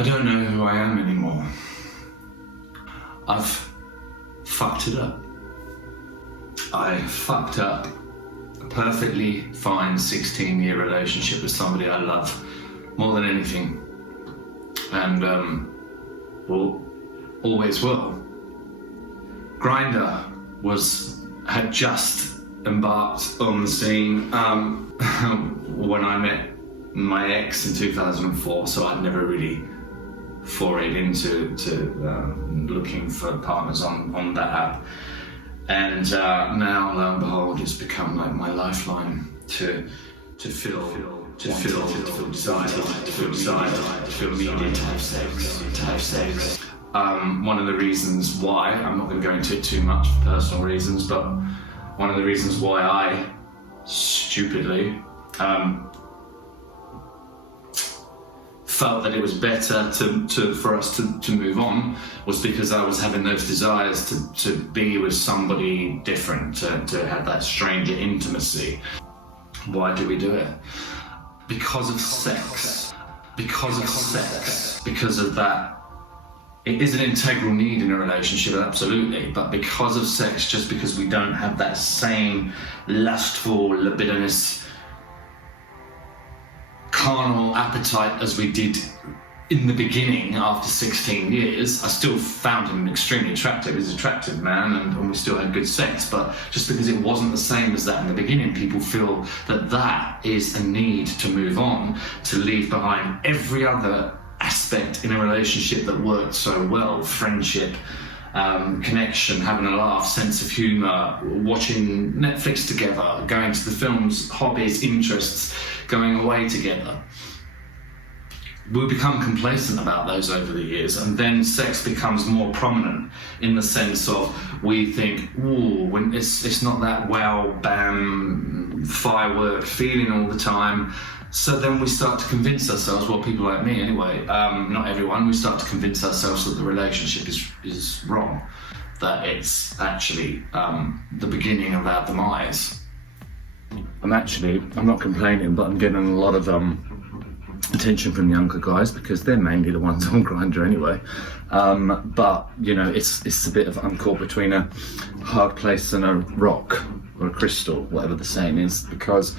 I don't know who I am anymore. I've fucked it up. I fucked up a perfectly fine 16-year relationship with somebody I love more than anything, and will always will. Grindr had just embarked on the scene when I met my ex in 2004, so I'd never really forayed into looking for partners on that app. And now, lo and behold, it's become like my lifeline to feel desire, to feel needed, to have sex. One of the reasons why, I'm not going to go into it too much for personal reasons, but one of the reasons why I stupidly felt that it was better for us to move on was because I was having those desires to be with somebody different, to have that stranger intimacy. Why do we do it? Because of sex. Because of that. It is an integral need in a relationship, absolutely, but because of sex, just because we don't have that same lustful, libidinous, carnal appetite as we did in the beginning after 16 years, I still found him extremely attractive. He's an attractive man, and we still had good sex, but just because it wasn't the same as that in the beginning, people feel that is a need to move on, to leave behind every other aspect in a relationship that worked so well: friendship, connection, having a laugh, sense of humour, watching Netflix together, going to the films, hobbies, interests, going away together. We become complacent about those over the years, and then sex becomes more prominent in the sense of we think, ooh, when it's not that wow, bam, firework feeling all the time. So then we start to convince ourselves, well, people like me anyway, not everyone, we start to convince ourselves that the relationship is wrong, that it's actually the beginning of our demise. I'm not complaining, but I'm getting a lot of attention from younger guys because they're mainly the ones on Grindr anyway. But, you know, it's a bit of, I'm caught between a hard place and a rock, or a crystal, whatever the saying is, because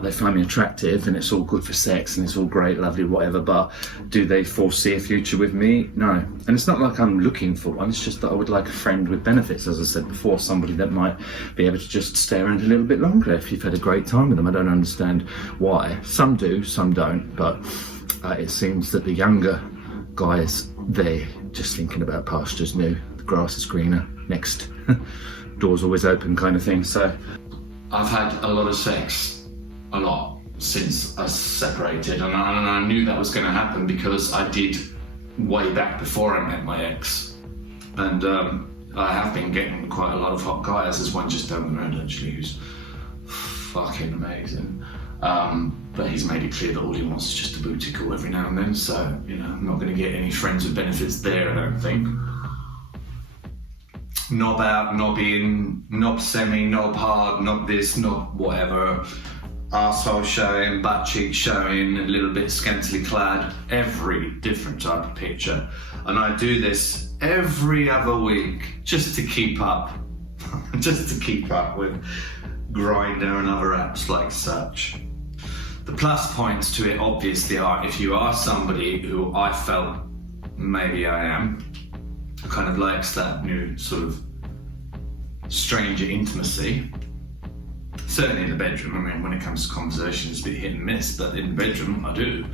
they find me attractive and it's all good for sex and it's all great, lovely, whatever, but do they foresee a future with me? No. And it's not like I'm looking for one, it's just that I would like a friend with benefits, as I said before, somebody that might be able to just stay around a little bit longer if you've had a great time with them. I don't understand why. Some do, some don't, but it seems that the younger guys, they're just thinking about pastures new, the grass is greener, next. Doors always open kind of thing. So I've had a lot of sex, a lot, since I separated, and I knew that was going to happen because I did way back before I met my ex, and I have been getting quite a lot of hot guys. There's one just down the road actually who's fucking amazing, but he's made it clear that all he wants is just a booty call every now and then, so you know, I'm not going to get any friends with benefits there, I don't think. Knob out, knob in, knob semi, knob hard, knob this, knob whatever, arsehole showing, butt cheek showing, a little bit scantily clad, every different type of picture. And I do this every other week just to keep up, just to keep up with Grindr and other apps like such. The plus points to it obviously are, if you are somebody who I felt maybe I am, kind of likes that new sort of stranger intimacy, certainly in the bedroom. I mean, when it comes to conversation, it's a bit hit and miss, but in the bedroom, I do.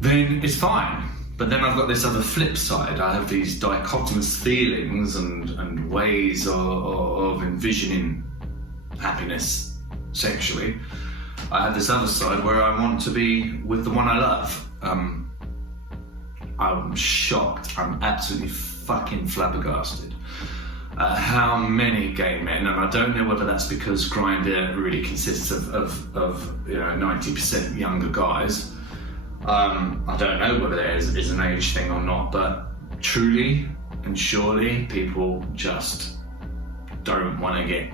Then it's fine. But then I've got this other flip side. I have these dichotomous feelings and ways of envisioning happiness sexually. I have this other side where I want to be with the one I love. I'm shocked, I'm absolutely fucking flabbergasted at how many gay men, and I don't know whether that's because Grindr really consists of you know, 90% younger guys. I don't know whether there is an age thing or not, but truly and surely people just don't want to get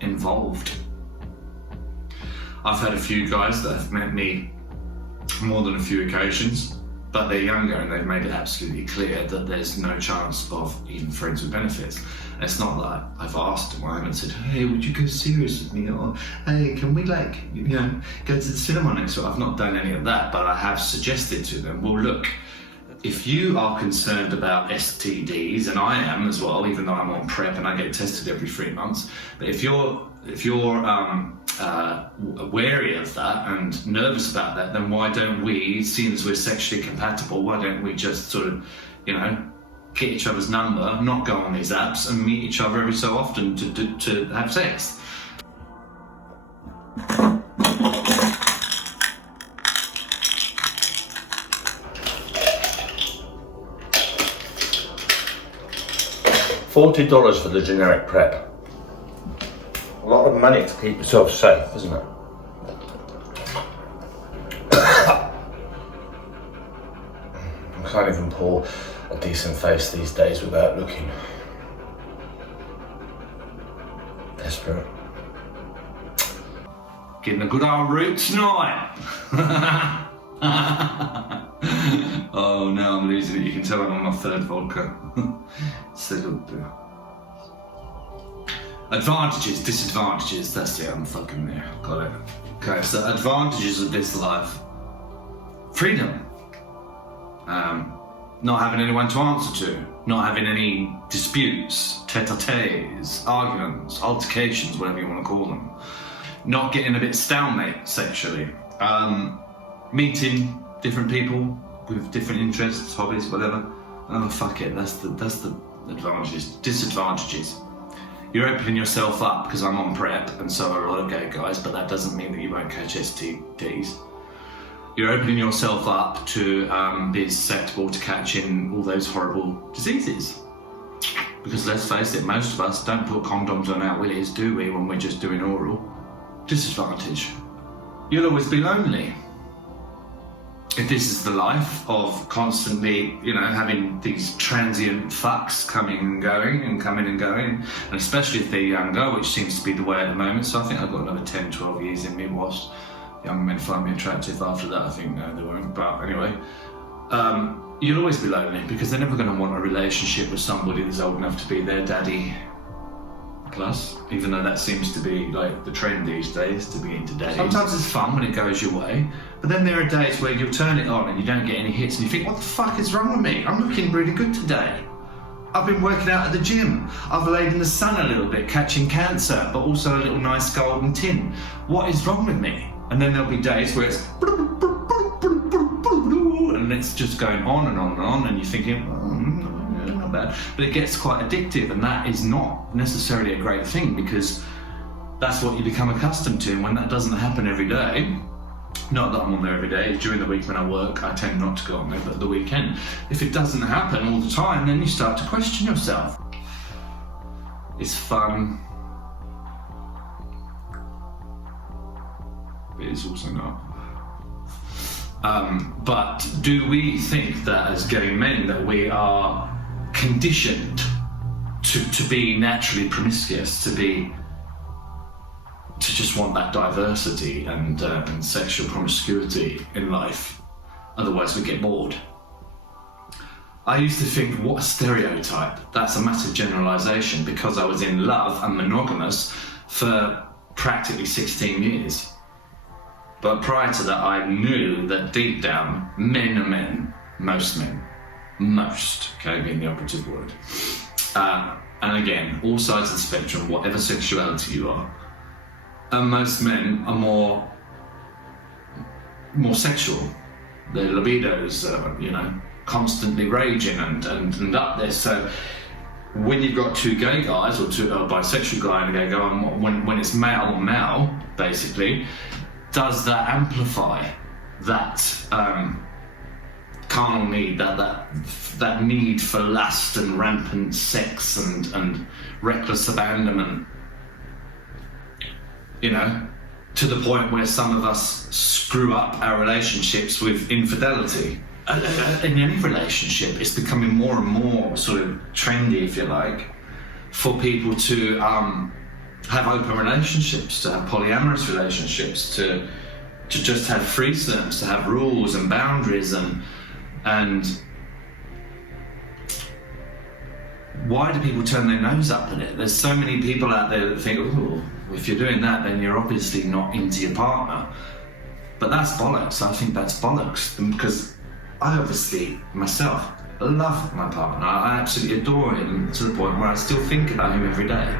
involved. I've had a few guys that have met me more than a few occasions, but they're younger and they've made it absolutely clear that there's no chance of even friends with benefits. And it's not like I've asked them, I haven't said, hey, would you go serious with me? Or, hey, can we go to the cinema next week? I've not done any of that, but I have suggested to them, well, look, if you are concerned about STDs, and I am as well, even though I'm on PrEP and I get tested every 3 months, but if you're wary of that and nervous about that, then why don't we, seeing as we're sexually compatible, why don't we just sort of, get each other's number, not go on these apps, and meet each other every so often to have sex? $40 for the generic PrEP. A lot of money to keep yourself safe, isn't it? I can't even pull a decent face these days without looking desperate. Getting a good old root tonight. Oh, now I'm losing it. You can tell I'm on my third vodka. So good. Advantages, disadvantages. That's it, I'm fucking there. Got it. Okay, so advantages of this life. Freedom. Not having anyone to answer to. Not having any disputes, tete-a-tetes, arguments, altercations, whatever you want to call them. Not getting a bit stalemate sexually. Meeting different people with different interests, hobbies, whatever. Oh, fuck it, that's the advantages. Disadvantages. You're opening yourself up, because I'm on PrEP and so are a lot of gay guys, but that doesn't mean that you won't catch STDs. You're opening yourself up to be susceptible to catching all those horrible diseases. Because let's face it, most of us don't put condoms on our willies, do we, when we're just doing oral? Disadvantage. You'll always be lonely. If this is the life of constantly, having these transient fucks coming and going, and especially if they're younger, which seems to be the way at the moment, so I think I've got another 10, 12 years in me whilst young men find me attractive. After that, I think no, they won't, but anyway. You'll always be lonely, because they're never going to want a relationship with somebody that's old enough to be their daddy plus, even though that seems to be like the trend these days, to be into daddies. Sometimes it's fun when it goes your way, but then there are days where you'll turn it on and you don't get any hits and you think, what the fuck is wrong with me? I'm looking really good today. I've been working out at the gym. I've laid in the sun a little bit, catching cancer, but also a little nice golden tin. What is wrong with me? And then there'll be days where it's and it's just going on and on and on, and you're thinking, not bad. But it gets quite addictive, and that is not necessarily a great thing, because that's what you become accustomed to. And when that doesn't happen every day, not that I'm on there every day, during the week when I work, I tend not to go on there, but the weekend, if it doesn't happen all the time, then you start to question yourself. It's fun. It is also not. But do we think that as gay men that we are conditioned to be naturally promiscuous, to just want that diversity and sexual promiscuity in life? Otherwise we get bored. I used to think, what a stereotype. That's a massive generalisation, because I was in love and monogamous for practically 16 years. But prior to that, I knew that deep down, men are men, most, okay, being the operative word. And again, all sides of the spectrum, whatever sexuality you are, most men are more sexual. Their libidos, constantly raging and up there. So when you've got two gay guys, or a bisexual guy and a gay guy, when it's male on male, basically, does that amplify that carnal need, that need for lust and rampant sex and reckless abandonment? To the point where some of us screw up our relationships with infidelity. In any relationship, it's becoming more and more sort of trendy, if you like, for people to have open relationships, to have polyamorous relationships, to just have threesomes, to have rules and boundaries and And why do people turn their nose up at it? There's so many people out there that think, oh, if you're doing that, then you're obviously not into your partner. But that's bollocks. I think that's bollocks, because I obviously, myself, love my partner. I absolutely adore him to the point where I still think about him every day.